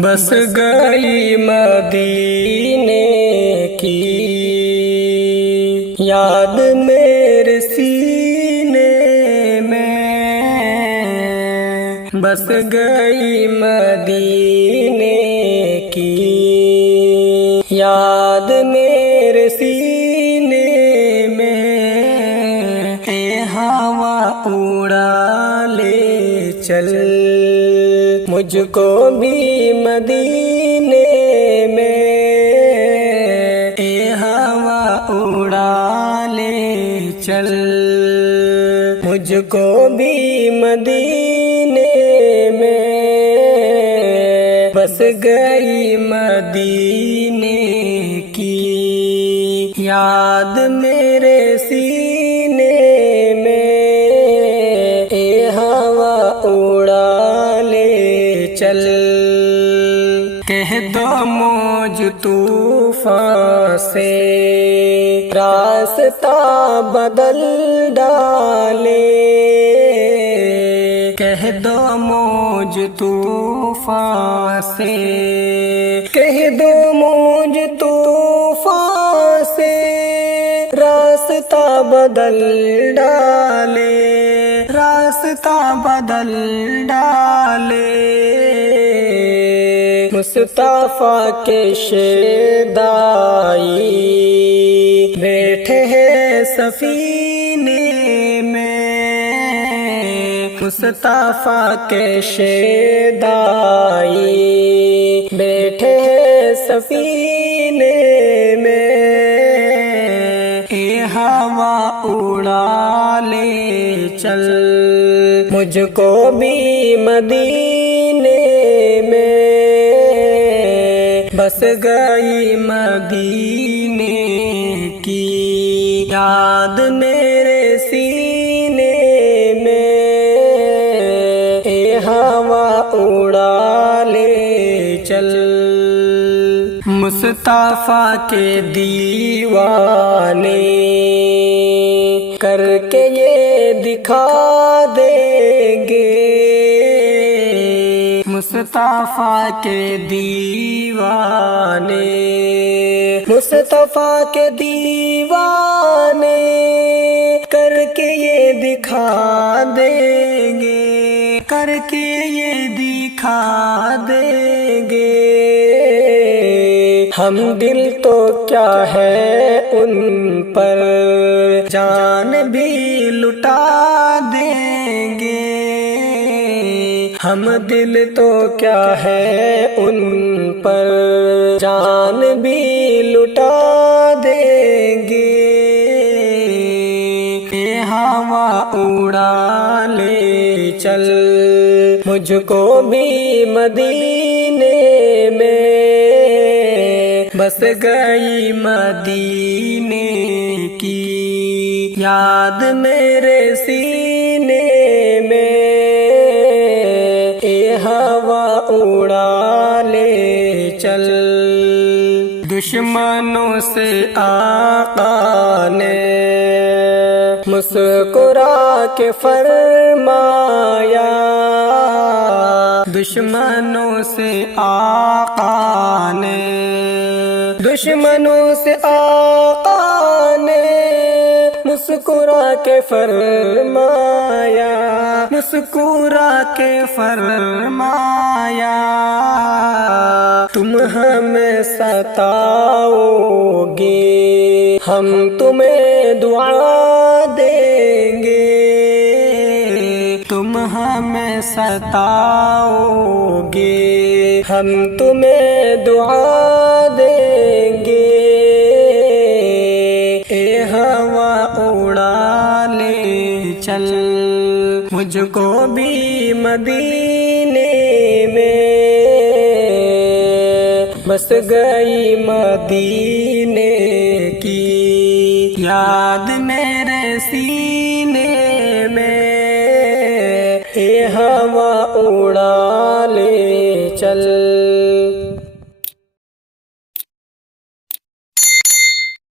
بس گئی مدینے کی یاد میرے سینے میں، بس گئی مدینے کی یاد میرے سینے میں، اے ہوا اڑا لے چل مجھ کو بھی مدینے میں، اے ہوا اڑا لے چل مجھ کو بھی مدینے میں، بس گئی مدینے کی یاد میرے سینے میں، اے ہوا اڑا لے چل کہہ دو موج طوفان سے راستہ بدل ڈالے، کہہ دو موج طوفان سے، کہہ دو موج طوفان سے راستہ بدل ڈالے، راستہ بدل ڈالے، مصطفیٰ کے شیدائی بیٹھے ہیں سفینے میں، مصطفیٰ کے شیدائی بیٹھے ہیں سفینے میں، اے ہوا اڑا لے چل مجھ کو بھی مدینے میں، بس گئی مدینے کی یاد میرے سینے میں، اے ہوا اڑا لے چل مصطفیٰ کے دیوانے کر کے یہ دکھا دیں گے، مصطفیٰ کے دیوانے، مصطفیٰ کے دیوانے کر کے یہ دکھا دیں گے، کر کے یہ دکھا دیں گے، ہم دل تو کیا ہے ان پر جان بھی لٹا دیں گے، ہم دل تو کیا ہے ان پر جان بھی لٹا دیں گے، اے ہوا اڑا لے چل مجھ کو بھی مدینے میں، بس گئی مدینے کی یاد میرے سینے میں، اے ہوا اڑا لے چل دشمنوں سے آقا نے مسکرا کے فرمایا، دشمنوں سے آقا نے، دشمنوں سے آقا نے مسکرا کے فرمایا، مسکرا کے فرمایا، تم ہمیں ستاؤ گے ہم تمہیں دعا دیں گے، تم ہمیں ستاؤ گے ہم تمہیں دعا دیں گے، اے ہوا اڑا لے چل مجھ کو بھی مدینے میں، بس گئی مدینے کی یاد میرے سینے میں، اے ہوا اڑا لے چل